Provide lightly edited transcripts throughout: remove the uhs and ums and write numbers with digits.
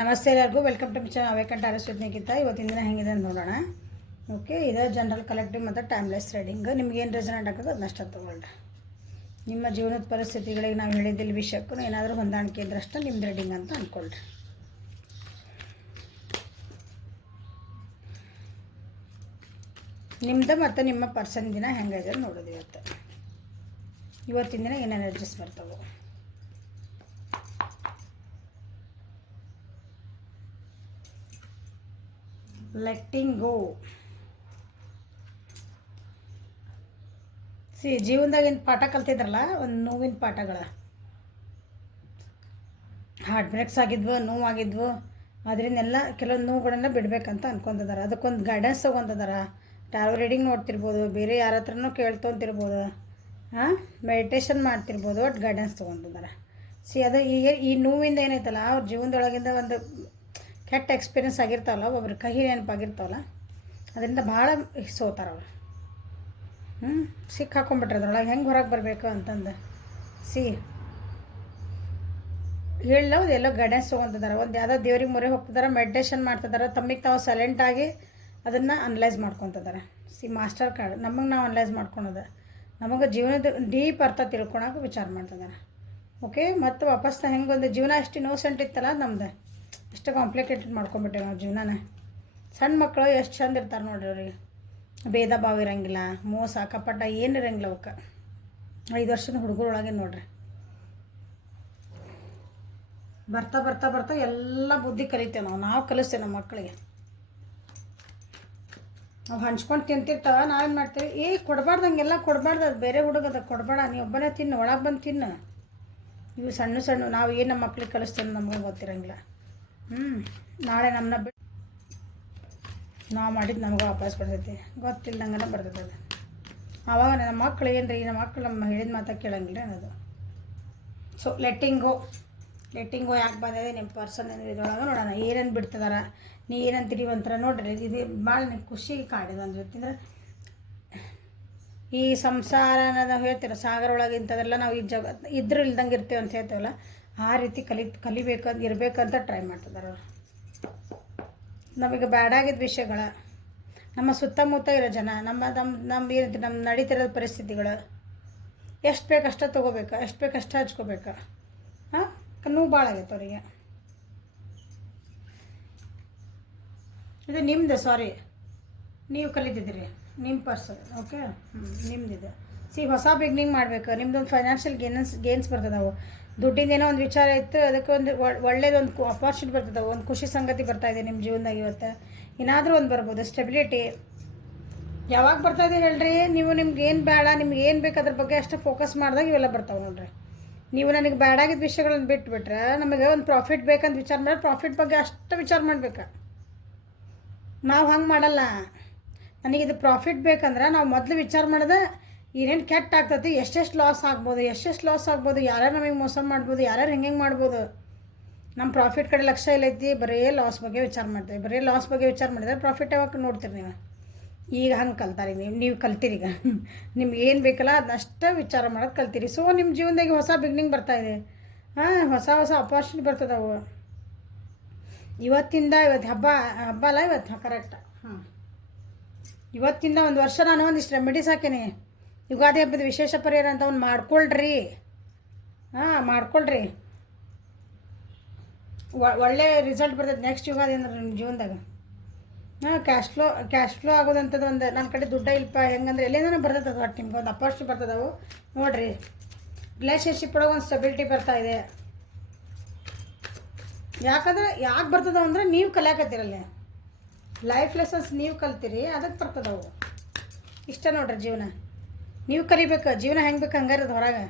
ನಮಸ್ತೆ ಎಲ್ಲರಿಗೂ welcome to ಮಿಚನ್ ಅವೇಕಂಟ ಅರಸ್ವತ್ನಿಗಿಂತ ಇವತ್ತಿನ ದಿನ ಹೆಂಗಿದೆ ಅಂತ ನೋಡೋಣ. ಓಕೆ, ಇದು ಜನರಲ್ ಕಲೆಕ್ಟಿವ್ ಮತ್ತು ಟೈಮ್ಲೆಸ್ ರೀಡಿಂಗ್. ನಿಮ್ಗೆ ಏನು ರೆಸನೆಂಟ್ ಆಗ್ತದೆ ಅದನ್ನಷ್ಟು ತೊಗೊಳ್ರಿ. ನಿಮ್ಮ ಜೀವನದ ಪರಿಸ್ಥಿತಿಗಳಿಗೆ ನಾವು ಹೇಳಿದ್ದಿಲ್ಲ ವಿಷಯಕ್ಕೂ ಏನಾದರೂ ಹೊಂದಾಣಿಕೆ ಇದ್ರಷ್ಟು ನಿಮ್ದು ರೀಡಿಂಗ್ ಅಂತ ಅಂದ್ಕೊಳ್ರಿ. ನಿಮ್ಮದು ಮತ್ತು ನಿಮ್ಮ ಪರ್ಸನ್ ದಿನ ಹೆಂಗಿದೆ ನೋಡೋದು. ಇವತ್ತಿನ ದಿನ ಏನು ಎನರ್ಜೀಸ್ ಬರ್ತವೆ. ಲೆಟ್ಟಿಂಗ್ ಗೋ. ಜೀವನದಾಗಿನ ಪಾಠ ಕಲ್ತಿದ್ರಲ್ಲ, ಒಂದು ನೋವಿನ ಪಾಠಗಳ, ಹಾರ್ಟ್ ಬ್ರೇಕ್ಸ್ ಆಗಿದ್ವು, ನೋವಾಗಿದ್ವು, ಅದರಿಂದೆಲ್ಲ ಕೆಲವೊಂದು ನೋವುಗಳನ್ನ ಬಿಡಬೇಕಂತ ಅನ್ಕೊತಿದ್ದಾರೆ. ಅದಕ್ಕೊಂದು ಗೈಡೆನ್ಸ್ ತೊಗೊತಿದ್ದಾರೆ. ಟ್ಯಾರೋ ರೀಡಿಂಗ್ ನೋಡ್ತಿರ್ಬೋದು, ಬೇರೆ ಯಾರ ಹತ್ರನೂ ಕೇಳ್ಕೊತಿರ್ಬೋದು, ಮೆಡಿಟೇಷನ್ ಮಾಡ್ತಿರ್ಬೋದು, ಒಟ್ಟು ಗೈಡೆನ್ಸ್ ತೊಗೊತಿದ್ದಾರೆ. ಅದು ಈಗ ಈ ನೋವಿಂದ ಏನೈತಲ್ಲ, ಅವ್ರ ಜೀವನದೊಳಗಿಂದ ಒಂದು ಕೆಟ್ಟ ಎಕ್ಸ್ಪೀರಿಯೆನ್ಸ್ ಆಗಿರ್ತಾವಲ್ಲ, ಒಬ್ಬರು ಕಹಿ ನೆನಪಾಗಿರ್ತಾವಲ್ಲ, ಅದರಿಂದ ಭಾಳ ಸೋತಾರ ಅವರು. ಸಿಕ್ಕಾಕೊಂಡ್ಬಿಟ್ರೆ ಅದ್ರೊಳಗೆ ಹೆಂಗೆ ಹೊರಗೆ ಬರಬೇಕು ಅಂತಂದು ಹೇಳಿಲ್ಲ. ಎಲ್ಲೋ ಗೈಡೆನ್ಸ್ ತೊಗೊತಿದ್ದಾರೆ. ಒಂದು ಯಾವುದೋ ದೇವ್ರಿಗೆ ಮೊರೆ ಹೋಗ್ತಿದ್ದಾರೆ, ಮೆಡಿಟೇಷನ್ ಮಾಡ್ತಿದ್ದಾರೆ, ತಮ್ಮಿಗೆ ತಾವು ಸೈಲೆಂಟಾಗಿ ಅದನ್ನು ಅನಲೈಸ್ ಮಾಡ್ಕೊತಿದ್ದಾರೆ. ಮಾಸ್ಟರ್ ಕಾರ್ಡ್ ನಮಗೆ ನಾವು ಅನಲೈಸ್ ಮಾಡ್ಕೊಳೋದು, ನಮಗೆ ಜೀವನದ ಡೀಪ್ ಅರ್ಥ ತಿಳ್ಕೊಳಕ್ಕೆ ವಿಚಾರ ಮಾಡ್ತಿದ್ದಾರೆ. ಓಕೆ, ಮತ್ತು ವಾಪಸ್ ಹೆಂಗೆ ಒಂದು ಜೀವನ ಅಷ್ಟು ಇನ್ನೋಸೆಂಟ್ ಇತ್ತಲ್ಲ ನಮ್ದು, ಎಷ್ಟು ಕಾಂಪ್ಲಿಕೇಟೆಡ್ ಮಾಡ್ಕೊಂಬಿಟ್ಟೇವೆ ನಾವು ಜೀವನನ. ಸಣ್ಣ ಮಕ್ಕಳು ಎಷ್ಟು ಚಂದ ಇರ್ತಾರೆ ನೋಡ್ರಿ, ಅವ್ರಿಗೆ ಭೇದ ಭಾವ ಇರೋಂಗಿಲ್ಲ, ಮೋಸ ಕಪಟ ಏನು ಇರೋಂಗಿಲ್ಲ. ಅವಕ್ಕೆ 5 ವರ್ಷದ ಹುಡುಗರೊಳಗೆ ನೋಡ್ರಿ, ಬರ್ತಾ ಬರ್ತಾ ಬರ್ತಾ ಎಲ್ಲ ಬುದ್ಧಿ ಕಲಿತೇವೆ ನಾವು ಕಲಿಸ್ತೇವೆ ನಮ್ಮ ಮಕ್ಕಳಿಗೆ. ನಾವು ಹಂಚ್ಕೊಂಡು ತಿಂತಿರ್ತಾವ, ನಾವೇನು ಮಾಡ್ತೀವಿ, ಕೊಡಬಾರ್ದಂಗೆಲ್ಲ ಕೊಡಬಾರ್ದು, ಅದು ಬೇರೆ ಹುಡುಗದ ಕೊಡಬೇಡ, ನೀವು ಒಬ್ಬನೇ ತಿನ್ನು, ಒಳಗೆ ಬಂದು ತಿನ್ನು. ಇವು ಸಣ್ಣ ಸಣ್ಣ ನಾವು ಏನು ನಮ್ಮ ಮಕ್ಳಿಗೆ ಕಲಿಸ್ತೇವೆ ನಮಗೆ ಗೊತ್ತಿರೋಂಗಿಲ್ಲ. ನಾಳೆ ನಮ್ಮನ್ನ ಬಿಟ್ಟು ನಾವು ಮಾಡಿದ್ದು ನಮಗೆ ವಾಪಸ್ ಬರ್ತೈತಿ, ಗೊತ್ತಿಲ್ಲದಂಗೆ ಬರ್ತೈತೆ ಅದು. ಆವಾಗ ನಮ್ಮ ಮಕ್ಳು ಏನ್ರಿ, ನಮ್ಮ ಮಕ್ಳು ನಮ್ಮ ಹೇಳಿದ ಮಾತಾ ಕೇಳಂಗಿಲ್ಲ ಅನ್ನೋದು. ಸೊ ಲೆಟ್ಟಿಂಗ್ ಗೋ ಯಾಕೆ ಬಂದಿದೆ ನಿಮ್ಮ ಪರ್ಸನ್ ಇದ್ರೊಳಗೆ ನೋಡೋಣ. ಏನೇನು ಬಿಡ್ತಿದಾರ, ನೀ ಏನಂತೀರಿ ಒಂಥರ ನೋಡ್ರಿ. ಇದು ಭಾಳ ಖುಷಿ ಕಾಡಿದೆ ಅಂದ್ರೆ ಅಂದ್ರೆ ಈ ಸಂಸಾರ ನಾವು ಹೇಳ್ತೀರ ಸಾಗರ ಒಳಗೆ ಇಂಥದೆಲ್ಲ ನಾವು ಈ ಇದ್ರೂ ಇಲ್ದಂಗೆ ಇರ್ತೇವೆ ಅಂತ ಹೇಳ್ತೇವಲ್ಲ, ಆ ರೀತಿ ಕಲಿಬೇಕಂತ ಇರಬೇಕಂತ ಟ್ರೈ ಮಾಡ್ತಿದ್ದಾರೆ ಅವರು. ನಮಗೆ ಬ್ಯಾಡಾಗಿದ್ದ ವಿಷಯಗಳ, ನಮ್ಮ ಸುತ್ತಮುತ್ತ ಇರೋ ಜನ, ಏನಂತ ನಮ್ಮ ನಡೀತಿರೋ ಪರಿಸ್ಥಿತಿಗಳು, ಎಷ್ಟು ಬೇಕು ಅಷ್ಟೇ ತೊಗೋಬೇಕು, ಎಷ್ಟು ಬೇಕು ಅಷ್ಟೇ ಹಚ್ಕೋಬೇಕು. ನೋವು ಭಾಳ ಆಗೈತೆ ಅವರಿಗೆ. ಇದು ನಿಮ್ಮದು, ಸಾರಿ, ನೀವು ಕಲಿತಿದ್ದೀರಿ, ನಿಮ್ಮ ಪರ್ಸನ್. ಓಕೆ, ನಿಮ್ದಿದೆ. ಹೊಸ ಬಿಗ್ನಿಂಗ್ ಮಾಡಬೇಕು. ನಿಮ್ದೊಂದು ಫೈನಾನ್ಷಿಯಲ್ ಗೇನ್ಸ್ ಬರ್ತದವು. ದುಡ್ಡಿಂದೇನೋ ಒಂದು ವಿಚಾರ ಇತ್ತು, ಅದಕ್ಕೆ ಒಂದು ಒಳ್ಳೇದೊಂದು ಅಪಾರ್ಚುನಿಟಿ ಬರ್ತದೆ, ಒಂದು ಖುಷಿ ಸಂಗತಿ ಬರ್ತಾಯಿದೆ ನಿಮ್ಮ ಜೀವನದಾಗ. ಇವತ್ತು ಏನಾದರೂ ಒಂದು ಬರ್ಬೋದು. ಸ್ಟೆಬಿಲಿಟಿ ಯಾವಾಗ ಬರ್ತಾಯಿದೆ ಹೇಳ್ರಿ. ನಿಮ್ಗೆ ಏನು ಬೇಡ, ನಿಮ್ಗೆ ಏನು ಬೇಕು ಅದ್ರ ಬಗ್ಗೆ ಅಷ್ಟು ಫೋಕಸ್ ಮಾಡಿದಾಗ ಇವೆಲ್ಲ ಬರ್ತಾವೆ ನೋಡ್ರಿ. ನೀವು ನನಗೆ ಬ್ಯಾಡಾಗಿದ್ದ ವಿಷಯಗಳನ್ನ ಬಿಟ್ಬಿಟ್ರೆ, ನಮಗೆ ಒಂದು ಪ್ರಾಫಿಟ್ ಬೇಕಂತ ವಿಚಾರ ಮಾಡಿ ಪ್ರಾಫಿಟ್ ಬಗ್ಗೆ ಅಷ್ಟು ವಿಚಾರ ಮಾಡ್ಬೇಕು. ನಾವು ಹಂಗೆ ಮಾಡಲ್ಲ. ನನಗಿದು ಪ್ರಾಫಿಟ್ ಬೇಕಂದ್ರೆ ನಾವು ಮೊದಲು ವಿಚಾರ ಮಾಡಿದೆ ಏನೇನು ಕೆಟ್ಟ ಆಗ್ತೈತಿ, ಎಷ್ಟೆಷ್ಟು ಲಾಸ್ ಆಗ್ಬೋದು, ಯಾರ್ಯಾರು ನಮಗೆ ಮೋಸ ಮಾಡ್ಬೋದು, ಯಾರ್ಯಾರು ಹೆಂಗೆ ಮಾಡ್ಬೋದು. ನಮ್ಮ ಪ್ರಾಫಿಟ್ ಕಡೆ ಲಕ್ಷ್ಯ ಇಲ್ಲೈತಿ, ಬರೀ ಲಾಸ್ ಬಗ್ಗೆ ವಿಚಾರ ಮಾಡ್ತೀವಿ. ಬರೀ ಲಾಸ್ ಬಗ್ಗೆ ವಿಚಾರ ಮಾಡಿದ್ರೆ ಪ್ರಾಫಿಟ್ ಯಾವಾಗ ನೋಡ್ತೀರಿ ನೀವು. ಈಗ ಹಂಗೆ ಕಲ್ತಾರೆ ನೀವು ಕಲ್ತೀರಿ. ಈಗ ನಿಮ್ಗೆ ಏನು ಬೇಕಲ್ಲ ಅದನ್ನಷ್ಟೇ ವಿಚಾರ ಮಾಡೋದು ಕಲ್ತೀರಿ. ಸೊ ನಿಮ್ಮ ಜೀವನದಾಗೆ ಹೊಸ ಬಿಗ್ನಿಂಗ್ ಬರ್ತಾಯಿದೆ. ಹೊಸ ಅಪಾರ್ಚುನಿಟಿ ಬರ್ತದವು. ಇವತ್ತು ಹಬ್ಬ ಅಲ್ಲ, ಇವತ್ತು ಕರೆಕ್ಟ್. ಇವತ್ತಿಂದ ಒಂದು ವರ್ಷ ನಾನು ಒಂದಿಷ್ಟು ರೆಮಿಡೀಸ್ ಹಾಕೇನಿ. ಯುಗಾದಿ ಹಬ್ಬದ ವಿಶೇಷ ಪರಿಹಾರ ಅಂತ ಒಂದು ಮಾಡ್ಕೊಳ್ರಿ. ಮಾಡ್ಕೊಳ್ರಿ, ಒಳ್ಳೆ ರಿಸಲ್ಟ್ ಬರ್ತೈತೆ ನೆಕ್ಸ್ಟ್ ಯುಗಾದಿ ಅಂದ್ರೆ ನಿಮ್ಮ ಜೀವನದಾಗ. ಕ್ಯಾಶ್ ಫ್ಲೋ ಆಗೋದಂಥದ್ದು ಒಂದು, ನನ್ನ ಕಡೆ ದುಡ್ಡ ಇಲ್ಪ ಹೆಂಗಂದ್ರೆ ಎಲ್ಲಿಂದ ಬರ್ತದೆ ಅದು. ಒಟ್ಟು ನಿಮ್ಗೆ ಒಂದು ಅಪಾರ್ಚುನಿಟಿ ಬರ್ತದವು ನೋಡಿರಿ. ರಿಲೇಷನ್ಶಿಪ್ ಒಳಗೆ ಒಂದು ಸ್ಟೆಬಿಲಿಟಿ ಬರ್ತಾಯಿದೆ. ಯಾಕೆ ಬರ್ತದವು ಅಂದರೆ ನೀವು ಕಲಿಯಾಕತ್ತೀರಲ್ಲ, ಲೈಫ್ ಲೆಸನ್ಸ್ ನೀವು ಕಲ್ತೀರಿ, ಅದಕ್ಕೆ ಬರ್ತದವು. ಇಷ್ಟ ನೋಡ್ರಿ ಜೀವನ. ನೀವು ಕಲಿಬೇಕು. ಜೀವನ ಹೆಂಗೆ ಬೇಕು ಹಂಗಾರದು. ಹೊರಗೆ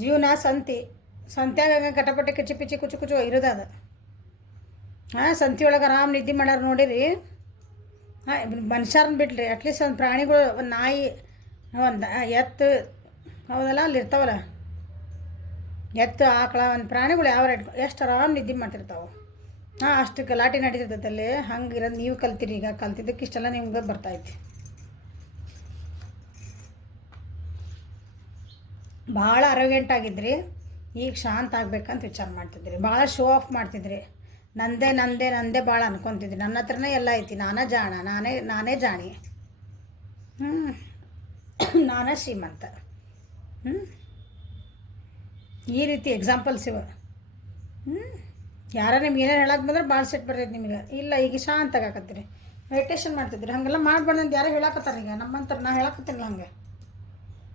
ಜೀವನ ಸಂತ್ಯಾಗ ಹಂಗೆ ಕಟಪಟೆ ಕಿಚಿ ಪಿಚಿ ಕುಚು ಇರೋದು ಅದು. ಸಂತಿ ಒಳಗೆ ಆರಾಮ್ ನಿದ್ದೆ ಮಾಡ್ಯಾರ ನೋಡಿರಿ. ಮನುಷ್ಯರನ್ನ ಬಿಡ್ರಿ, ಅಟ್ಲೀಸ್ಟ್ ಒಂದು ಪ್ರಾಣಿಗಳು, ಒಂದು ನಾಯಿ, ಒಂದು ಎತ್ತು, ಹೌದಲ್ಲ, ಅಲ್ಲಿ ಇರ್ತಾವಲ್ಲ ಎತ್ತು, ಆಕಳ, ಒಂದು ಪ್ರಾಣಿಗಳು ಯಾವ ಎಷ್ಟು ಆರಾಮ್ ನಿದ್ದೆ ಮಾಡ್ತಿರ್ತಾವೆ. ಅಷ್ಟು ಗಲಾಟೆ ನಡೀತಿರ್ತೈತೆ ಅಲ್ಲಿ. ಹಂಗಿರೋದು ನೀವು ಕಲ್ತೀರಿ. ಈಗ ಕಲ್ತಿದ್ದಕ್ಕೆ ಇಷ್ಟೆಲ್ಲ ನಿಮ್ಗೆ ಬರ್ತೈತಿ. ಭಾಳ ಅರೋಗೆಂಟ್ ಆಗಿದ್ರಿ, ಈಗ ಶಾಂತ ಆಗ್ಬೇಕಂತ ವಿಚಾರ ಮಾಡ್ತಿದ್ರಿ. ಭಾಳ ಶೋ ಆಫ್ ಮಾಡ್ತಿದ್ರಿ. ನಂದೇ ನಂದೇ ನಂದೇ ಭಾಳ ಅನ್ಕೊತಿದ್ದೆ. ನನ್ನ ಹತ್ರನೇ ಎಲ್ಲ ಐತಿ, ನಾನೇ ಜಾಣ, ನಾನೇ ಜಾಣಿ, ನಾನೇ ಶ್ರೀಮಂತ. ಈ ರೀತಿ ಎಕ್ಸಾಂಪಲ್ಸ್ ಇವ. ಯಾರ ನಿಮ್ಗೆ ಏನೇನು ಹೇಳಕ್ಕೆ ಬಂದ್ರೆ ಭಾಳ ಸೆಟ್ ಬರ್ತೈತೆ ನಿಮಗೆ. ಇಲ್ಲ ಈಗ ಶಾಂತ ಆಗಾಕತ್ತೀರಿ, ಮೆಡಿಟೇಷನ್ ಮಾಡ್ತಿದ್ರಿ, ಹಾಗೆಲ್ಲ ಮಾಡ್ಬಾರ್ದು ಅಂತ ಯಾರೋ ಹೇಳಕತ್ತಾರ. ಈಗ ನಮ್ಮಂತರ ನಾ ಹೇಳಕತ್ತೀನಿಲ್ಲ ಹಂಗೆ.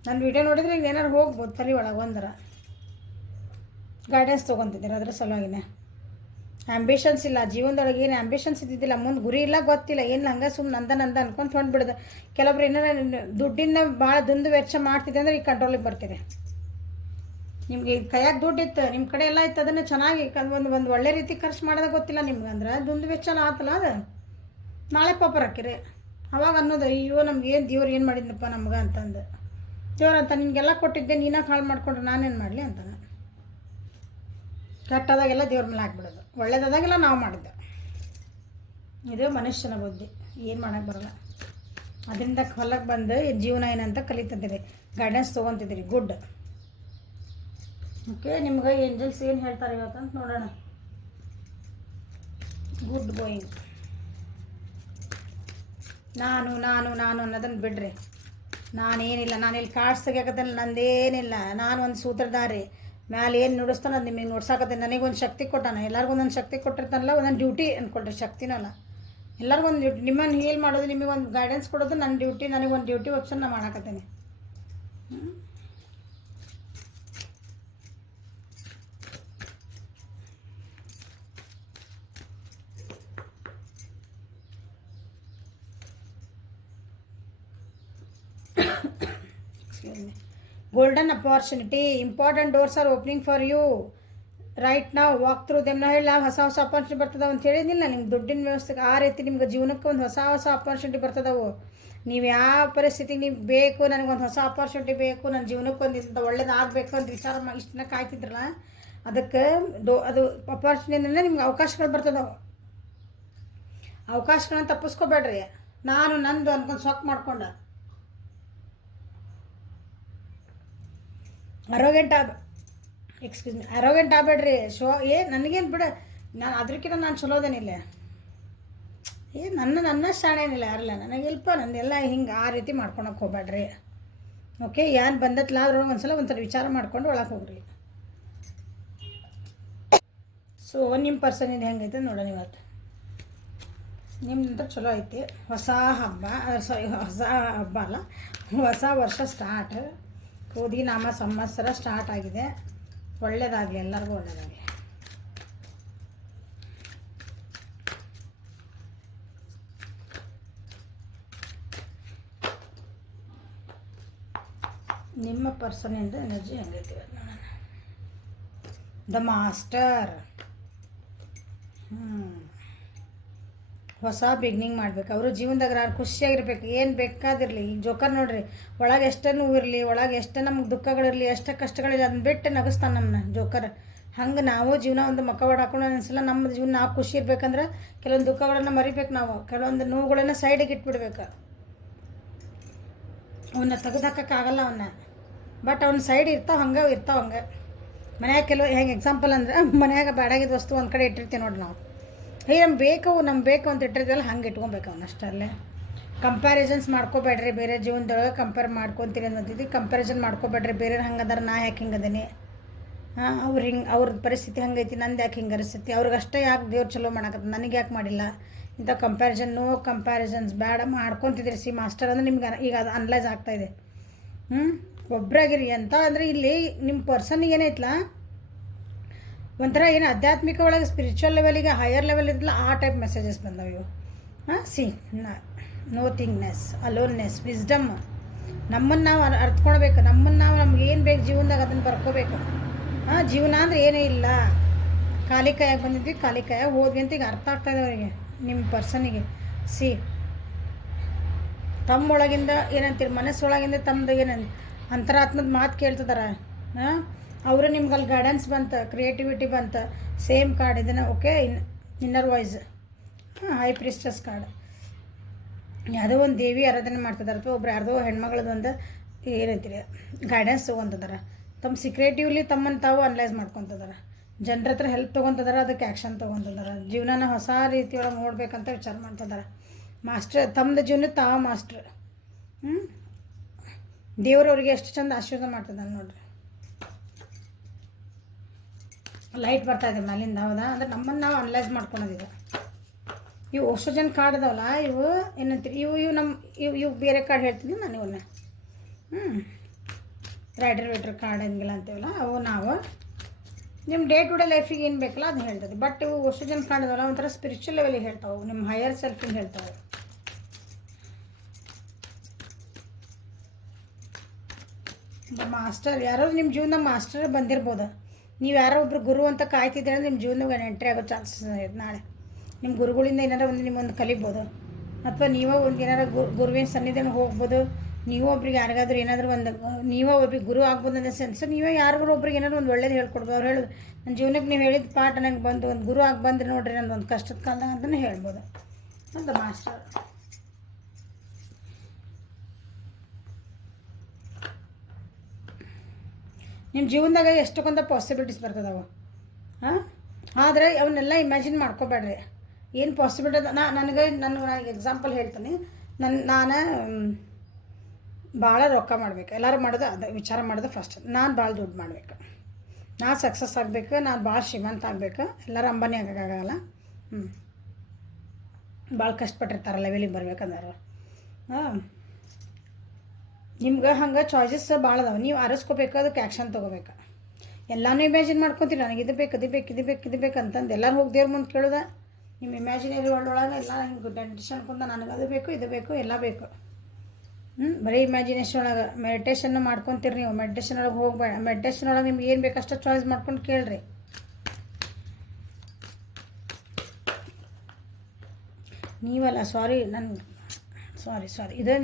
ನನ್ನ ವಿಡಿಯೋ ನೋಡಿದ್ರೆ ಈಗ ಏನಾರು ಹೋಗ್ಬೋದು ತಲೆ ಒಳಗೆ ಒಂದರ ಗೈಡೆನ್ಸ್ ತೊಗೊತಿದ್ದೀರಿ. ಅದ್ರ ಸಲುವಾಗಿನೇ ಆ್ಯಂಬಿಷನ್ಸ್ ಇಲ್ಲ ಜೀವನದೊಳಗೆ, ಏನು ಆ್ಯಂಬಿಷನ್ಸ್ ಇದ್ದಿದ್ದಿಲ್ಲ, ಮುಂದೆ ಗುರಿ ಇಲ್ಲ, ಗೊತ್ತಿಲ್ಲ ಏನಿಲ್ಲ, ಹಂಗೆ ಸುಮ್ಮನೆ ನಂದ ಅನ್ಕೊಂತ ಹೊಂಟ್ಬಿಡ್ದು. ಕೆಲವೊಬ್ರು ಏನಾರ ದುಡ್ಡಿನ ಭಾಳ ದುಂದು ವೆಚ್ಚ ಮಾಡ್ತಿದ್ದೆ ಅಂದ್ರೆ ಈಗ ಕಂಟ್ರೋಲಿಗೆ ಬರ್ತೀರಿ. ನಿಮ್ಗೆ ಈಗ ಕೈಯಾಗ ದುಡ್ಡು ಇತ್ತು, ನಿಮ್ಮ ಕಡೆ ಎಲ್ಲ ಇತ್ತು, ಅದನ್ನು ಚೆನ್ನಾಗಿ ಒಂದು ಒಳ್ಳೆ ರೀತಿ ಖರ್ಚು ಮಾಡೋದು ಗೊತ್ತಿಲ್ಲ ನಿಮ್ಗೆ ಅಂದ್ರೆ ದುಂದು ವೆಚ್ಚ ಆತಲ್ಲ, ಅದು ನಾಳೆ ಪಾಪರ್ ಹಾಕಿರಿ. ಅವಾಗ ಅನ್ನೋದು ಅಯ್ಯೋ ನಮ್ಗೆ ಏನು ದೇವ್ರು ಏನು ಮಾಡಿದ್ನಪ್ಪ ನಮ್ಗೆ ಅಂತಂದು. ದೇವ್ರು ಅಂತ ನಿಮಗೆಲ್ಲ ಕೊಟ್ಟಿದ್ದೆ, ನೀನಾಗ ಹಾಳು ಮಾಡ್ಕೊಂಡ್ರೆ ನಾನೇನು ಮಾಡಲಿ ಅಂತಾನೆ. ಕೆಟ್ಟದಾಗೆಲ್ಲ ದೇವ್ರ ಮೇಲೆ ಹಾಕ್ಬಿಡೋದು, ಒಳ್ಳೇದಾದಾಗೆಲ್ಲ ನಾವು ಮಾಡಿದ್ದೆ. ಇದು ಮನುಷ್ಯನ ಬುದ್ಧಿ, ಏನು ಮಾಡೋಕ್ಕೆ ಬರೋಲ್ಲ. ಅದರಿಂದ ಹೊಲಕ್ಕೆ ಬಂದು ಜೀವನ ಏನಂತ ಕಲಿತಿದ್ದೀರಿ, ಗೈಡೆನ್ಸ್ ತೊಗೊತಿದ್ದೀರಿ. ಗುಡ್. ಓಕೆ, ನಿಮ್ಗೆ ಏಂಜಲ್ಸ್ ಏನು ಹೇಳ್ತಾರೆ ಇವತ್ತಂತ ನೋಡೋಣ. Good going. ನಾನು ನಾನು ನಾನು ಅನ್ನೋದನ್ನು ಬಿಡ್ರಿ. ನಾನೇನಿಲ್ಲ, ನಾನಿಲ್ಲಿ ಕಾರ್ಡ್ಸ್ ತೆಗಿಯಾಕತ್ತಲ್ಲ, ನಂದೇನಿಲ್ಲ, ನಾನು ಒಂದು ಸೂತ್ರಧಾರಿ. ಮ್ಯಾಲೆ ಏನು ನುಡಿಸ್ತಾನೆ ಅದು ನಿಮಗೆ ನೋಡ್ಸಾಕತ್ತೆ. ನನಗೊಂದು ಶಕ್ತಿ ಕೊಟ್ಟಾನ, ಎಲ್ಲರಿಗೂ ಒಂದೊಂದು ಶಕ್ತಿ ಕೊಟ್ಟಿರ್ತಾನಲ್ಲ, ಒಂದೊಂದು ಡ್ಯೂಟಿ ಅಂದ್ಕೊಳ್ರಿ, ಶಕ್ತಿನಲ್ಲ, ಎಲ್ಲರಿಗೊಂದು ಡ್ಯೂಟಿ. ನಿಮ್ಮನ್ನು ಹೀಲ್ ಮಾಡೋದು, ನಿಮಗೊಂದು ಗೈಡೆನ್ಸ್ ಕೊಡೋದು ನನ್ನ ಡ್ಯೂಟಿ. ನನಗೊಂದು ಡ್ಯೂಟಿ ಆಪ್ಷನ್ ನಾನು ಮಾಡಾಕತ್ತೇನೆ. Golden opportunity, important doors are opening for you right ನಾವು, ವಾಕ್ ಥ್ರೂ ದೆಮ್. ನಾ ಹೇಳಿ ಹೊಸ ಹೊಸ ಅಪಾರ್ಚುನಿಟಿ ಬರ್ತದೆ ಅಂತ ಹೇಳಿದಿಲ್ಲ ನಿಮ್ಗೆ. ದುಡ್ಡಿನ ವ್ಯವಸ್ಥೆಗೆ ಆ ರೀತಿ ನಿಮ್ಗೆ ಜೀವನಕ್ಕೆ ಒಂದು ಹೊಸ ಹೊಸ ಅಪಾರ್ಚುನಿಟಿ ಬರ್ತದವು. ನೀವು ಯಾವ ಪರಿಸ್ಥಿತಿಗೆ ನೀವು ಬೇಕು, ನನಗೊಂದು ಹೊಸ ಅಪಾರ್ಚುನಿಟಿ ಬೇಕು, ನನ್ನ ಜೀವನಕ್ಕೆ ಒಂದು ಇಂಥ ಒಳ್ಳೇದಾಗಬೇಕು ಅಂತ ವಿಚಾರ ಇಷ್ಟನ್ನ ಕಾಯ್ತಿದ್ರಲ್ಲ, ಅದಕ್ಕೆ ಅದು ಅಪಾರ್ಚುನಿಟಿಯಿಂದ ನಿಮ್ಗೆ ಅವಕಾಶಗಳು ಬರ್ತದವು. ಅವಕಾಶಗಳನ್ನ ತಪ್ಪಿಸ್ಕೋಬೇಡ್ರಿ. ನಾನು ನಂದು ಅನ್ಕೊಂಡು ಸೊಕ್ ಮಾಡ್ಕೊಂಡು ಅರೋಗೆಂಟ್ ಆಗಬೇಡ್ರಿ. ನನಗೇನು ಬಿಡ, ನಾನು ಅದಕ್ಕಿಂತ ನಾನು ಚಲೋದೇನಿಲ್ಲ. ನನ್ನ ಶಾಣೇನಿಲ್ಲ ಯಾರಲ್ಲ, ನನಗೆಲ್ಪ ನಂದೆಲ್ಲ ಹಿಂಗೆ ಆ ರೀತಿ ಮಾಡ್ಕೊಳಕ್ಕೆ ಹೋಗ್ಬೇಡ್ರಿ. ಓಕೆ, ಏನು ಬಂದತ್ಲ ಅದ್ರೊಳಗೆ ಒಂದ್ಸಲ ಒಂಥರ ವಿಚಾರ ಮಾಡ್ಕೊಂಡು ಒಳಗೆ ಹೋಗ್ರಿ. ಸೊ ನಿಮ್ಮ ಪರ್ಸನ್ ಇದು ಹೆಂಗೈತೆ ನೋಡೋಣ ಇವತ್ತು. ನಿಮ್ಮಂತ ಚಲೋ ಐತಿ. ಹೊಸ ಹಬ್ಬ ಅಲ್ಲ, ಹೊಸ ವರ್ಷ ಸ್ಟಾರ್ಟ್. ಕ್ರೋಧಿ ನಾಮ ಸಂವತ್ಸರ ಸ್ಟಾರ್ಟ್ ಆಗಿದೆ. ಒಳ್ಳೆಯದಾಗಲಿ, ಎಲ್ಲರಿಗೂ ಒಳ್ಳೆಯದಾಗಲಿ. ನಿಮ್ಮ ಪರ್ಸನಿಂದ ಎನರ್ಜಿ ಹೆಂಗೈತಿ ನೋಡೋಣ. The master. ಹೊಸ ಬಿಗ್ನಿಂಗ್ ಮಾಡ್ಬೇಕು. ಅವರು ಜೀವನದಾಗ ಖುಷಿಯಾಗಿರ್ಬೇಕು, ಏನು ಬೇಕಾದಿರಲಿ. ಈಗ ಜೋಕರ್ ನೋಡ್ರಿ, ಒಳಗೆ ಎಷ್ಟೇ ನೋವಿರಲಿ, ಒಳಗೆ ಎಷ್ಟೇ ನಮ್ಗೆ ದುಃಖಗಳಿರಲಿ, ಎಷ್ಟೇ ಕಷ್ಟಗಳಿಲ್ಲ, ಅದನ್ನ ಬಿಟ್ಟು ನಗಿಸ್ತಾನೆ ನಮ್ಮನ್ನ ಜೋಕರ್. ಹಂಗೆ ನಾವು ಜೀವನ ಒಂದು ಮಕ್ಕ ಹೊಡಾಕೊಂಡು ಅನ್ಸಲ್ಲ. ನಮ್ಮ ಜೀವನ ನಾವು ಖುಷಿ ಇರ್ಬೇಕಂದ್ರೆ ಕೆಲವೊಂದು ದುಃಖಗಳನ್ನು ಮರಿಬೇಕು, ನಾವು ಕೆಲವೊಂದು ನೋವುಗಳನ್ನ ಸೈಡಿಗೆ ಇಟ್ಬಿಡ್ಬೇಕು. ಅವನ್ನ ತೆಗೆದಾಕೋಕ್ಕಾಗಲ್ಲ ಅವನ್ನ, ಬಟ್ ಅವ್ನ ಸೈಡ್ ಇರ್ತಾವೆ, ಹಂಗೆ ಮನ್ಯಾಗ ಕೆಲವು ಹೆಂಗೆ ಎಕ್ಸಾಂಪಲ್ ಅಂದ್ರೆ, ಮನ್ಯಾಗ ಬೇಡಾಗಿದ್ದ ವಸ್ತು ಒಂದು ಕಡೆ ಇಟ್ಟಿರ್ತೀವಿ ನೋಡಿ ನಾವು. ನಮ್ಗೆ ಬೇಕು ಅಂತ ಇಟ್ಟಿರ್ತೀವಲ್ಲ, ಹಂಗೆ ಇಟ್ಕೊಬೇಕು ಅವನ್ನ ಅಷ್ಟಲ್ಲೇ. ಕಂಪ್ಯಾರಿಸನ್ಸ್ ಮಾಡ್ಕೋಬೇಡ್ರಿ. ಬೇರೆ ಜೀವನದೊಳಗೆ ಕಂಪೇರ್ ಮಾಡ್ಕೊತೀರಿ ಅನ್ನೋದಿದ್ದು ಕಂಪ್ಯಾರಿಸನ್ ಮಾಡ್ಕೋಬೇಡ್ರಿ. ಬೇರೆ ಹಂಗೆ ಅದಾರ, ನಾ ಯಾಕೆ ಹಿಂಗೆ ಅದೀನಿ, ಅವ್ರ ಪರಿಸ್ಥಿತಿ ಹಂಗೈತಿ, ನಂದು ಯಾಕೆ ಹಿಂಗೆ ಪರಿಸ್ಥಿತಿ, ಅವ್ರಿಗಷ್ಟೇ ಯಾಕೆ ದೇವ್ರು ಚಲೋ ಮಾಡಕತ್ತ, ನನಗೆ ಯಾಕೆ ಮಾಡಿಲ್ಲ, ಇಂಥ ನೋ ಕಂಪ್ಯಾರಿಸನ್ಸ್ ಬೇಡ. ಮಾಡ್ಕೊತಿದ್ರಿ. ಸಿ ಮಾಸ್ಟರ್ ಅಂದರೆ ನಿಮ್ಗೆ ಈಗ ಅದು ಅನಲೈಸ್ ಆಗ್ತಾಯಿದೆ. ಒಬ್ಬರಾಗಿರಿ ಅಂತ ಅಂದರೆ ಇಲ್ಲಿ ನಿಮ್ಮ ಪರ್ಸನ್ನಿಗೆ ಏನೈತಲ್ಲ, ಒಂಥರ ಏನು ಆಧ್ಯಾತ್ಮಿಕ ಒಳಗೆ ಸ್ಪಿರಿಚುವಲ್ ಲೆವೆಲಿಗೆ ಹೈಯರ್ ಲೆವೆಲ್ ಇರಲ್ಲ, ಆ ಟೈಪ್ ಮೆಸೇಜಸ್ ಬಂದವು ಇವು. ನೋಥಿಂಗ್ನೆಸ್, ಅಲೋನ್ನೆಸ್, ವಿಸ್ಡಮ್. ನಮ್ಮನ್ನು ನಾವು ಅರ್ತ್ಕೊಳ್ಬೇಕು. ನಮ್ಗೆ ಏನು ಬೇಕು ಜೀವನದಾಗ ಅದನ್ನು ಬರ್ಕೋಬೇಕು. ಜೀವನ ಅಂದರೆ ಏನೂ ಇಲ್ಲ, ಖಾಲಿ ಕೈಯಾಗಿ ಬಂದಿದ್ವಿ, ಖಾಲಿ ಕೈಯಾಗಿ ಹೋದ್ವಿ ಅಂತ ಈಗ ಅರ್ಥ ಆಗ್ತಾಯಿದೆ ಅವರಿಗೆ, ನಿಮ್ಮ ಪರ್ಸನಿಗೆ. ತಮ್ಮೊಳಗಿಂದ ಏನಂತೀರಿ, ಮನಸ್ಸೊಳಗಿಂದ ತಮ್ಮದು ಏನಂತ ಅಂತರಾತ್ಮದ ಮಾತು ಕೇಳ್ತಿದಾರೆ. ಅವರು ನಿಮ್ಗೆ ಅಲ್ಲಿ ಗೈಡೆನ್ಸ್ ಬಂತು, ಕ್ರಿಯೇಟಿವಿಟಿ ಬಂತು. ಸೇಮ್ ಕಾರ್ಡ್ ಇದನ್ನು. Okay, inner voice, high ಪ್ರಿಸ್ಟಸ್ card. ಯಾವುದೋ ಒಂದು ದೇವಿ ಆರಾಧನೆ ಮಾಡ್ತಿದ್ದಾರೆ, ಅಥವಾ ಒಬ್ರು ಯಾರ್ದೋ ಹೆಣ್ಮಗಳದ್ದು ಒಂದು ಏನಂತೀರಿ ಗೈಡೆನ್ಸ್ ತೊಗೊತಿದ್ದಾರೆ. ತಮ್ಮ ಸೀಕ್ರೆಟಿವ್ಲಿ ತಮ್ಮನ್ನು ತಾವು ಅನಲೈಸ್ ಮಾಡ್ಕೊತಿದ್ದಾರೆ. ಜನರ ಹತ್ರ ಹೆಲ್ಪ್ ತೊಗೊತಿದಾರೆ, ಅದಕ್ಕೆ ಆ್ಯಕ್ಷನ್ ತೊಗೊತಿದಾರೆ, ಜೀವನನ ಹೊಸ ರೀತಿಯೊಳಗೆ ನೋಡ್ಬೇಕಂತ ವಿಚಾರ ಮಾಡ್ತಿದ್ದಾರೆ. ಮಾಸ್ಟರ್ ತಮ್ಮದು ಜೀವನ ತಾವು ಮಾಸ್ಟ್ರ್. ದೇವ್ರವ್ರಿಗೆ ಎಷ್ಟು ಚಂದ ಆಶೀರ್ವಾದ ಮಾಡ್ತಿದ್ದಾನೆ ನೋಡ್ರಿ. ಲೈಟ್ ಬರ್ತಾಯಿದೆ ಮೇಲಿಂದ, ಹೌದಾ? ಅಂದರೆ ನಮ್ಮನ್ನು ನಾವು ಅನಲೈಸ್ ಮಾಡ್ಕೊಳೋದಿದೆ. ಇವು ಓಸ್ಟ್ರೋಜನ್ ಕಾರ್ಡ್ ಅದಾವಲ್ಲ, ಇವು ಏನಂತೀರಿ, ಇವು ಬೇರೆ ಕಾರ್ಡ್ ಹೇಳ್ತೀನಿ ನಾನು ಇವನ್ನ. ರೈಡರ್ ವೇಟರ್ ಕಾರ್ಡ್ ಹಂಗಿಲ್ಲ ಅಂತೀವಲ್ಲ, ಅವು ನಾವು ನಿಮ್ಮ ಡೇ ಟು ಡೇ ಲೈಫಿಗೆ ಏನು ಬೇಕಲ್ಲ ಅದು ಹೇಳ್ತದೆ. ಬಟ್ ಇವು ಓಸ್ಟ್ರೋಜನ್ ಕಾರ್ಡ್ ಅದಾವಲ್ಲ ಒಂಥರ ಸ್ಪಿರಿಚುವಲ್ ಲೆವೆಲಿಗೆ ಹೇಳ್ತಾವೆ, ನಿಮ್ಮ ಹೈಯರ್ ಸೆಲ್ಫಿಗೆ ಹೇಳ್ತಾವೆ. ಮಾಸ್ಟರ್ ಯಾರೋ ನಿಮ್ಮ ಜೀವನದಾಗ ಮಾಸ್ಟರ್ ಬಂದಿರ್ಬೋದು. ನೀವು ಯಾರೋ ಒಬ್ರು ಗುರು ಅಂತ ಕಾಯ್ತಿದ್ರೆ ಅಂದ್ರೆ ನಿಮ್ಮ ಜೀವನದಾಗ ಎಂಟ್ರಿ ಆಗೋ ಚಾನ್ಸಸ್ ಇದೆ. ನಾಳೆ ನಿಮ್ಮ ಗುರುಗಳಿಂದ ಏನಾರ ಒಂದು ನಿಮ್ಮೊಂದು ಕಲಿಬೋದು, ಅಥವಾ ನೀವೇ ಒಂದು ಏನಾರ ಗುರುವಿನ ಸನ್ನಿಧಿನ ಹೋಗ್ಬೋದು. ನೀವು ಒಬ್ರಿಗೆ ಯಾರಿಗಾದ್ರೂ ಏನಾದರೂ ಒಂದು ನೀವೇ ಒಬ್ರಿಗೆ ಗುರು ಆಗ್ಬೋದು ಅನ್ನೋ ಸೆನ್ಸ್. ನೀವೇ ಯಾರಿಗೂ ಒಬ್ರಿಗೆ ಏನಾದ್ರು ಒಂದು ಒಳ್ಳೇದು ಹೇಳ್ಕೊಡ್ಬೋದು. ಅವ್ರು ಹೇಳೋದು ನನ್ನ ಜೀವನಕ್ಕೆ ನೀವು ಹೇಳಿದ ಪಾಠ ನನಗೆ ಬಂದು ಒಂದು ಗುರು ಆಗಿ ಬಂದ್ರೆ ನೋಡ್ರಿ ನಂದು ಒಂದು ಕಷ್ಟದ ಕಾಲದಾಗ ಅಂತಲೇ ಹೇಳ್ಬೋದು ಅಂತ ಮಾಸ್ಟರ್. ನಿಮ್ಮ ಜೀವನದಾಗ ಎಷ್ಟಕ್ಕೊಂದು ಪಾಸಿಬಿಲಿಟೀಸ್ ಬರ್ತದವು. ಆದರೆ ಅವನ್ನೆಲ್ಲ ಇಮ್ಯಾಜಿನ್ ಮಾಡ್ಕೋಬೇಡ್ರಿ. ಏನು ಪಾಸಿಬಿಲಿಟಿ ಅದ ನನಗೆ ಎಕ್ಸಾಂಪಲ್ ಹೇಳ್ತೀನಿ. ನಾನು ಭಾಳ ರೊಕ್ಕ ಮಾಡಬೇಕು, ಎಲ್ಲರೂ ಮಾಡೋದು ಅದು ವಿಚಾರ ಮಾಡೋದು ಫಸ್ಟ್. ನಾನು ಭಾಳ ದುಡ್ಡು ಮಾಡಬೇಕು, ನಾನು ಸಕ್ಸಸ್ ಆಗಬೇಕು, ನಾನು ಭಾಳ ಶ್ರೀಮಂತ ಆಗಬೇಕು. ಎಲ್ಲರೂ ಅಂಬಾನಿ ಆಗೋಕ್ಕಾಗಲ್ಲ. ಭಾಳ ಕಷ್ಟಪಟ್ಟಿರ್ತಾರೆ ಲೆವೆಲಿಗೆ ಬರ್ಬೇಕಂದ್ರೆ. ನಿಮ್ಗೆ ಹಂಗೆ ಚಾಯ್ಸಸ್ ಭಾಳ ಅದಾವೆ. ನೀವು ಆರಿಸ್ಕೋಬೇಕು, ಅದಕ್ಕೆ ಆ್ಯಕ್ಷನ್ ತೊಗೋಬೇಕು. ಎಲ್ಲನೂ ಇಮ್ಯಾಜಿನ್ ಮಾಡ್ಕೊತೀರಿ, ನನಗೆ ಇದು ಬೇಕು ಇದು ಬೇಕು ಇದು ಬೇಕು ಇದು ಬೇಕು ಅಂತಂದು ಎಲ್ಲರೂ ಹೋಗಿ ದೇವ್ರ ಮುಂದೆ ಕೇಳೋದ. ನಿಮ್ಮ ಇಮ್ಯಾಜಿನರಿ ವರ್ಲ್ಡ್ ಒಳಗೆ ಎಲ್ಲ ಹಿಂಗೆ ಡೆಂಟಿಷನ್ ಕುಂದ ನನಗೆ ಅದು ಬೇಕು ಇದು ಬೇಕು ಎಲ್ಲ ಬೇಕು. ಬರೀ ಇಮ್ಯಾಜಿನೇಷನ್ ಒಳಗೆ ಮೆಡಿಟೇಷನ್ನು ಮಾಡ್ಕೊತೀರಿ. ನೀವು ಮೆಡಿಟೇಷನ್ ಒಳಗೆ ಹೋಗ್ಬೇಡ. ಮೆಡಿಟೇಷನ್ ಒಳಗೆ ನಿಮ್ಗೆ ಏನು ಬೇಕಷ್ಟು ಚಾಯ್ಸ್ ಮಾಡ್ಕೊಂಡು ಕೇಳ್ರಿ. ನೀವಲ್ಲ, ಸಾರಿ ಇದು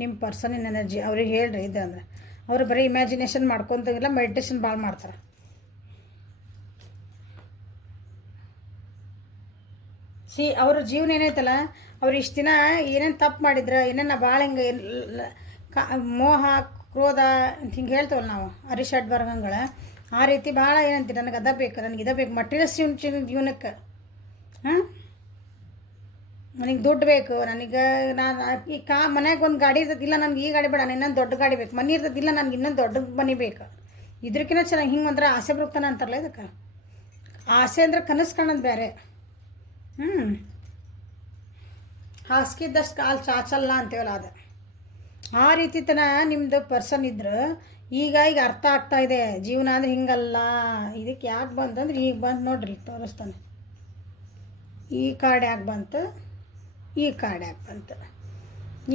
ನಿಮ್ಮ ಪರ್ಸನಿನ ಎನರ್ಜಿ. ಅವ್ರಿಗೆ ಹೇಳ್ರಿ ಇದು ಅಂದ್ರೆ ಅವರು ಬರೀ ಇಮ್ಯಾಜಿನೇಷನ್ ಮಾಡ್ಕೊತಾಗಿಲ್ಲ, ಮೆಡಿಟೇಷನ್ ಭಾಳ ಮಾಡ್ತಾರೆ. ಅವ್ರ ಜೀವನ ಏನೈತಲ್ಲ, ಅವ್ರು ಇಷ್ಟು ದಿನ ಏನೇನು ತಪ್ಪು ಮಾಡಿದ್ರೆ, ಏನೇನು ಭಾಳ ಹಿಂಗೆ ಮೋಹ ಕ್ರೋಧ ಅಂತ ಹಿಂಗೆ ಹೇಳ್ತೇವಲ್ಲ ನಾವು, ಅರಿಷಡ್ ವರ್ಗಗಳ ಆ ರೀತಿ ಭಾಳ ಏನಂತೀವಿ, ನನಗೆ ಅದ ಬೇಕು, ನನಗೆ ಇದ ಬೇಕು, ಮಟೀರಿಯಲ್ಸ್ ಜೀವನಕ್ಕೆ. ನನಗೆ ದುಡ್ಡು ಬೇಕು, ನನಗೆ ನಾನು ಈ ಮನ್ಯಾಗ ಒಂದು ಗಾಡಿ ಇರ್ತದಿಲ್ಲ, ನನಗೆ ಈ ಗಾಡಿ ಬೇಡ, ಇನ್ನೊಂದು ದೊಡ್ಡ ಗಾಡಿ ಬೇಕು. ಮನೆ ಇರ್ತದಿಲ್ಲ, ನನಗೆ ಇನ್ನೊಂದು ದೊಡ್ಡ ಮನೆ ಬೇಕು. ಇದ್ರಕ್ಕಿಂತ ಚೆನ್ನಾಗಿ ಹಿಂಗೆ ಒಂಥರ ಆಸೆ ಬರುತ್ತಾನೆ ಅಂತಾರಲ್ಲ. ಇದಕ್ಕೆ ಆಸೆ ಅಂದ್ರೆ ಕನಸು ಕಾಣೋದು ಬೇರೆ. ಹಾಸಿಗೆದಷ್ಟು ಕಾಲು ಚಾಚಲ್ಲ ಅಂತೀವಲ್ಲ, ಅದು ಆ ರೀತಿ ತನ ನಿಮ್ಮದು ಪರ್ಸನ್ ಇದ್ರೆ ಈಗ ಅರ್ಥ ಆಗ್ತಾ ಇದೆ. ಜೀವನ ಅಂದರೆ ಹಿಂಗಲ್ಲ. ಇದಕ್ಕೆ ಯಾಕೆ ಬಂತಂದ್ರೆ ಈಗ ಬಂತು ನೋಡ್ರಿ, ತೋರಿಸ್ತಾನೆ. ಈ ಕಾರ್ಡ್ ಯಾಕೆ ಬಂತು, ಈ ಕಾರ್ಡ್ ಯಾಕೆ ಬಂತು.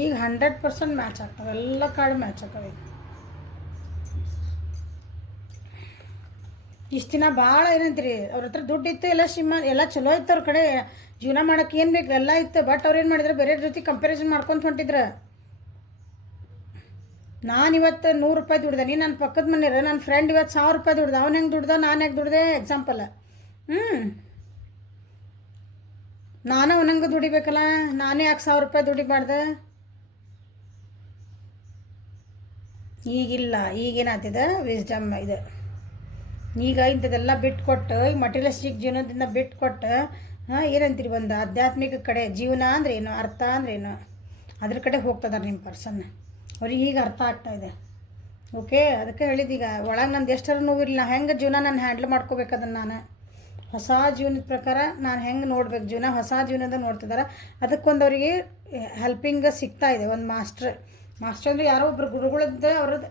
ಈಗ 100% ಮ್ಯಾಚ್ ಆಗ್ತವೆ, ಎಲ್ಲ ಕಾರ್ಡ್ ಮ್ಯಾಚ್ ಆಗ್ತವೆ. ಇಷ್ಟು ದಿನ ಭಾಳ ಏನಂತೀರಿ, ಅವ್ರ ಹತ್ರ ದುಡ್ಡು ಇತ್ತು, ಎಲ್ಲ ಚಲೋ ಇತ್ತು, ಅವ್ರ ಕಡೆ ಜೀವನ ಮಾಡೋಕ್ಕೆ ಏನು ಬೇಕು ಎಲ್ಲ ಇತ್ತು. ಬಟ್ ಅವ್ರು ಏನು ಮಾಡಿದ್ರು, ಬೇರೆ ಜೊತೆ ಕಂಪ್ಯಾರಿಸನ್ ಮಾಡ್ಕೊತ ಹೊಂಟಿದ್ರು. ನಾನು ಇವತ್ತು 100 ರೂಪಾಯಿ ದುಡ್ದೆ, ನನ್ನ ಪಕ್ಕದ ಮನೆಯವ್ರು ನನ್ನ ಫ್ರೆಂಡ್ ಇವತ್ತು 1000 ರೂಪಾಯಿ ದುಡ್ದೆ. ಅವ್ನು ಹೆಂಗೆ ದುಡ್ದ, ನಾನು ಹೆಂಗೆ ದುಡ್ದೆ ಎಕ್ಸಾಂಪಲ್. ನಾನು ಅವನಂಗೆ ದುಡಿಬೇಕಲ್ಲ, ನಾನೇ ಯಾಕೆ 1000 ರೂಪಾಯಿ ದುಡಿಬಾರ್ದು. ಈಗಿಲ್ಲ, ಈಗೇನಾಗ್ತಿದೆ ವಿಸ್ಡಮ್ ಇದು. ಈಗ ಇಂಥದ್ದೆಲ್ಲ ಬಿಟ್ಟು ಕೊಟ್ಟು, ಈ ಮಟೀರಿಯಲಿಸ್ಟಿಕ್ ಜೀವನದಿಂದ ಬಿಟ್ಟು ಕೊಟ್ಟು ಏನಂತೀರಿ, ಒಂದು ಆಧ್ಯಾತ್ಮಿಕ ಕಡೆ ಜೀವನ ಅಂದ್ರೆ ಏನು, ಅರ್ಥ ಅಂದ್ರೆ ಏನು, ಅದ್ರ ಕಡೆ ಹೋಗ್ತದಾರೆ ನಿಮ್ಮ ಪರ್ಸನ್. ಅವ್ರಿಗೆ ಈಗ ಅರ್ಥ ಆಗ್ತಾಯಿದೆ. ಓಕೆ, ಅದಕ್ಕೆ ಹೇಳಿದೀಗ ಒಳಗೆ ನಂದು ಎಷ್ಟರ ನೋವಿರಲಿಲ್ಲ, ಹೆಂಗೆ ಜೀವನ ನಾನು ಹ್ಯಾಂಡ್ಲ್ ಮಾಡ್ಕೋಬೇಕು ಅದನ್ನು. ನಾನು ಹೊಸ ಜೀವನದ ಪ್ರಕಾರ ನಾನು ಹೆಂಗೆ ನೋಡ್ಬೇಕು ಜೀವನ, ಹೊಸ ಜೀವನದ ನೋಡ್ತಿದ್ದಾರೆ. ಅದಕ್ಕೊಂದು ಅವರಿಗೆ ಹೆಲ್ಪಿಂಗ್ ಸಿಗ್ತಾಯಿದೆ. ಒಂದು ಮಾಸ್ಟರ್ ಅಂದರೆ ಯಾರೋ ಒಬ್ರು ಗುರುಗಳಿದ್ದ ಅವ್ರದ್ದು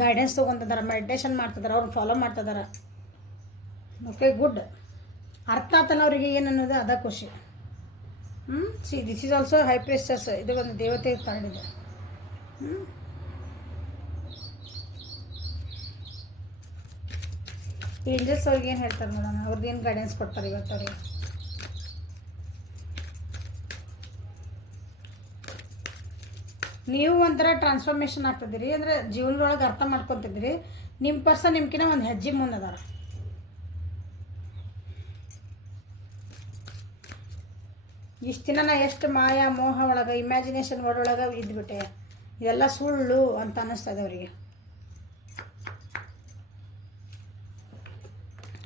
ಗೈಡೆನ್ಸ್ ತೊಗೊತಿದ್ದಾರೆ, ಮೆಡಿಟೇಷನ್ ಮಾಡ್ತಿದ್ದಾರೆ, ಅವ್ರನ್ನ ಫಾಲೋ ಮಾಡ್ತಿದ್ದಾರೆ. Okay, good. ಅರ್ಥ ಆತಲ್ಲ ಅವರಿಗೆ ಏನು ಅನ್ನೋದು, ಅದ ಖುಷಿ. This is also high priestess. ಇದು ಒಂದು ದೇವತೆ ಕಾರ್ಡ್ ಇದೆ. ಏಂಜಲ್ಸ್ ಅವ್ರಿಗೆ ಏನು ಹೇಳ್ತಾರೆ ನೋಡೋಣ, ಅವ್ರದ್ದು ಏನು ಗೈಡೆನ್ಸ್ ಕೊಡ್ತಾರೆ ಇವತ್ತು ಅವ್ರಿಗೆ. ನೀವು ಒಂಥರ ಟ್ರಾನ್ಸ್ಫಾರ್ಮೇಷನ್ ಆಗ್ತಿದ್ದೀರಿ, ಅಂದರೆ ಜೀವನದೊಳಗೆ ಅರ್ಥ ಮಾಡ್ಕೊತಿದ್ದೀರಿ. ನಿಮ್ಮ ಪರ್ಸನ್ ನಿಮ್ಕಿನ್ನ ಒಂದು ಹೆಜ್ಜೆ ಮುಂದೆ ಅದಾರ. ಇಷ್ಟು ದಿನ ನಾ ಎಷ್ಟು ಮಾಯಾ ಮೋಹ ಒಳಗೆ, ಇಮ್ಯಾಜಿನೇಷನ್ ಒಳಗೆ ಇದ್ಬಿಟ್ಟೆ, ಇದೆಲ್ಲ ಸುಳ್ಳು ಅಂತ ಅನ್ನಿಸ್ತದೆ ಅವರಿಗೆ.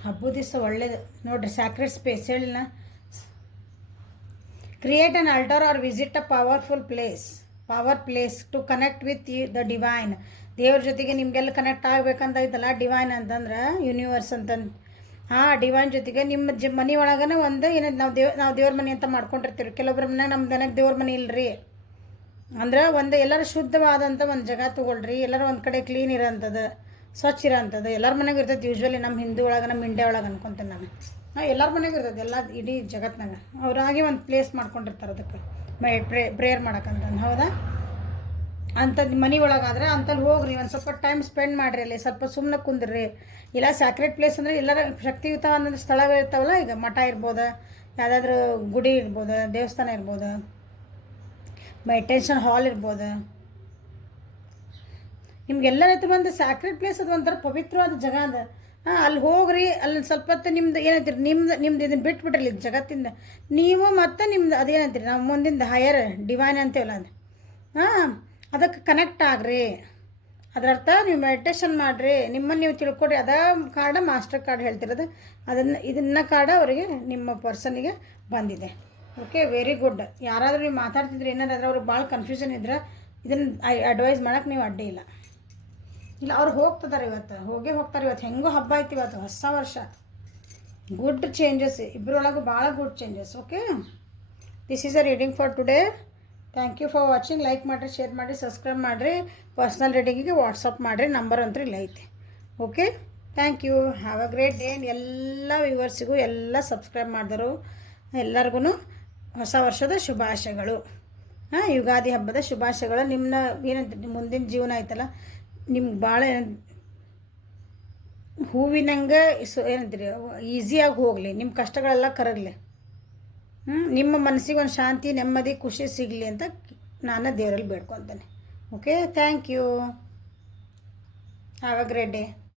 ಹಬ್ಬದ ದಿವಸ ಒಳ್ಳೇದು ನೋಡಿರಿ. ಸ್ಯಾಕ್ರೆಡ್ ಸ್ಪೇಸ್ ಹೇಳಿನ, create an altar or visit a power place to connect with the divine. ದೇವ್ರ ಜೊತೆಗೆ ನಿಮಗೆಲ್ಲ ಕನೆಕ್ಟ್ ಆಗಬೇಕಂತ ಐತಲ್ಲ, ಡಿವೈನ್ ಅಂತಂದ್ರೆ ಯೂನಿವರ್ಸ್ ಅಂತಂದು. ಡಿವೈನ್ ಜೊತೆಗೆ ನಿಮ್ಮ ಮನೆ ಒಳಗನೆ ಒಂದು ಏನದು ನಾವು ದೇವ್ರ ಮನೆ ಅಂತ ಮಾಡ್ಕೊಂಡಿರ್ತೀವಿ. ಕೆಲವೊಬ್ಬರ ಮನೆ ನಮ್ಮ ದನಕ್ಕೆ ದೇವ್ರ ಮನೆ ಇಲ್ಲರಿ ಅಂದ್ರೆ ಒಂದು ಎಲ್ಲರೂ ಶುದ್ಧವಾದಂಥ ಒಂದು ಜಾಗ ತೊಗೊಳ್ರಿ. ಎಲ್ಲರೂ ಒಂದು ಕಡೆ ಕ್ಲೀನ್ ಇರೋಂಥದ್ದು, ಸ್ವಚ್ಛ ಇರೋಂಥದ್ದು ಎಲ್ಲರ ಮನೆಗೆ ಇರ್ತೈತೆ. ಯೂಶ್ವಲಿ ನಮ್ಮ ಹಿಂದೂ ಒಳಗೆ, ನಮ್ಮ ಇಂಡಿಯಾ ಒಳಗೆ ಅನ್ಕೊತೀನಿ ನಾನು. ಎಲ್ಲರ ಮನೆಗೂ ಇರ್ತದೆ, ಎಲ್ಲ ಇಡೀ ಜಗತ್ತಿನಾಗ ಅವರಾಗಿ ಒಂದು ಪ್ಲೇಸ್ ಮಾಡ್ಕೊಂಡಿರ್ತಾರೆ ಅದಕ್ಕೆ ಪ್ರೇಯರ್ ಮಾಡೋಕ್ಕಂತಂದು. ಹೌದಾ? ಅಂಥದ್ದು ಮನೆ ಒಳಗಾದ್ರೆ ಅಂಥಲ್ಲಿ ಹೋಗ್ರಿ, ಒಂದು ಸ್ವಲ್ಪ ಟೈಮ್ ಸ್ಪೆಂಡ್ ಮಾಡಿರಿ. ಅಲ್ಲಿ ಸ್ವಲ್ಪ ಸುಮ್ಮನೆ ಕುಂದ್ರಿ. ಇಲ್ಲ ಸ್ಯಾಕ್ರೆಡ್ ಪ್ಲೇಸ್ ಅಂದರೆ ಎಲ್ಲರ ಶಕ್ತಿಯುತ ಅನ್ನೋದು ಸ್ಥಳಗಳು ಇರ್ತಾವಲ್ಲ, ಈಗ ಮಠ ಇರ್ಬೋದು, ಯಾವುದಾದ್ರೂ ಗುಡಿ ಇರ್ಬೋದು, ದೇವಸ್ಥಾನ ಇರ್ಬೋದು, ಮೆಡಿಟೇಷನ್ ಹಾಲ್ ಇರ್ಬೋದು. ನಿಮ್ಗೆಲ್ಲ ರೈತರು ಒಂದು ಸ್ಯಾಕ್ರೆಡ್ ಪ್ಲೇಸ್ ಅದು ಒಂಥರ ಪವಿತ್ರವಾದ ಜಾಗ ಅದ. ಅಲ್ಲಿ ಹೋಗ್ರಿ. ಅಲ್ಲಿ ಸ್ವಲ್ಪ ಹೊತ್ತು ನಿಮ್ದು ಏನಂತೀರಿ, ನಿಮ್ದು ಇದನ್ನು ಬಿಟ್ಬಿಟ್ರಲ್ಲಿ ಜಗತ್ತಿಂದ ನೀವು ಮತ್ತು ನಿಮ್ದು ಅದೇನಂತೀರಿ, ನಾವು ಮುಂದಿಂದ ಹೈಯರ್ ಡಿವೈನ್ ಅಂತೀವಲ್ಲ ಅದು. ಅದಕ್ಕೆ ಕನೆಕ್ಟ್ ಆಗ್ರಿ. ಅದರರ್ಥ ನೀವು ಮೆಡಿಟೇಷನ್ ಮಾಡಿರಿ, ನಿಮ್ಮನ್ನು ನೀವು ತಿಳ್ಕೊಡ್ರಿ. ಅದ ಕಾರ್ಡ ಮಾಸ್ಟರ್ ಕಾರ್ಡ್ ಹೇಳ್ತಿರೋದು, ಇದನ್ನು ಕಾರ್ಡ ಅವರಿಗೆ ನಿಮ್ಮ ಪರ್ಸನಿಗೆ ಬಂದಿದೆ. Okay, very good. ಯಾರಾದರೂ ನೀವು ಮಾತಾಡ್ತಿದ್ರೆ ಏನಾದ್ರೆ ಅವ್ರಿಗೆ ಭಾಳ ಕನ್ಫ್ಯೂಷನ್ ಇದ್ರೆ ಇದನ್ನು ಅಡ್ವೈಸ್ ಮಾಡೋಕ್ಕೆ ನೀವು ಅಡ್ಡಿ ಇಲ್ಲ. ಅವ್ರು ಹೋಗ್ತಿದ್ದಾರೆ ಇವತ್ತು, ಹೋಗ್ತಾರೆ ಇವತ್ತು. ಹೆಂಗೂ ಹಬ್ಬ ಐತಿ ಇವತ್ತು, ಹೊಸ ವರ್ಷ. ಗುಡ್ ಚೇಂಜಸ್ ಇಬ್ಬರೊಳಗೂ, ಭಾಳ good changes. Okay, this is a reading for today. Thank you for watching. Like ಮಾಡಿರಿ, ಶೇರ್ ಮಾಡಿರಿ, ಸಬ್ಸ್ಕ್ರೈಬ್ ಮಾಡಿರಿ. ಪರ್ಸ್ನಲ್ ರೀಡಿಂಗಿಗೆ ವಾಟ್ಸಪ್ ಮಾಡಿರಿ, ನಂಬರ್ ಅಂತೂ ಇಲ್ಲ ಐತಿ. Okay, thank you. Have a great day. ಎಲ್ಲ ವ್ಯೂವರ್ಸಿಗೂ, ಎಲ್ಲ ಸಬ್ಸ್ಕ್ರೈಬ್ ಮಾಡಿದರು ಎಲ್ಲರಿಗೂ ಹೊಸ ವರ್ಷದ ಶುಭಾಶಯಗಳು. ಯುಗಾದಿ ಹಬ್ಬದ ಶುಭಾಶಯಗಳು. ನಿಮ್ಮನ್ನ ಏನಂತ ಮುಂದಿನ ಜೀವನ ಆಯ್ತಲ್ಲ, ನಿಮ್ಗೆ ಭಾಳ ಹೂವಿನಂಗೆ ಏನಂತೀರಿ ಈಸಿಯಾಗಿ ಹೋಗಲಿ, ನಿಮ್ಮ ಕಷ್ಟಗಳೆಲ್ಲ ಕರಗಲಿ. ನಿಮ್ಮ ಮನಸ್ಸಿಗೆ ಒಂದು ಶಾಂತಿ, ನೆಮ್ಮದಿ, ಖುಷಿ ಸಿಗಲಿ ಅಂತ ನಾನು ದೇವರಲ್ಲಿ ಬೇಡ್ಕೊತಾನೆ. Okay, thank you. Have a great day.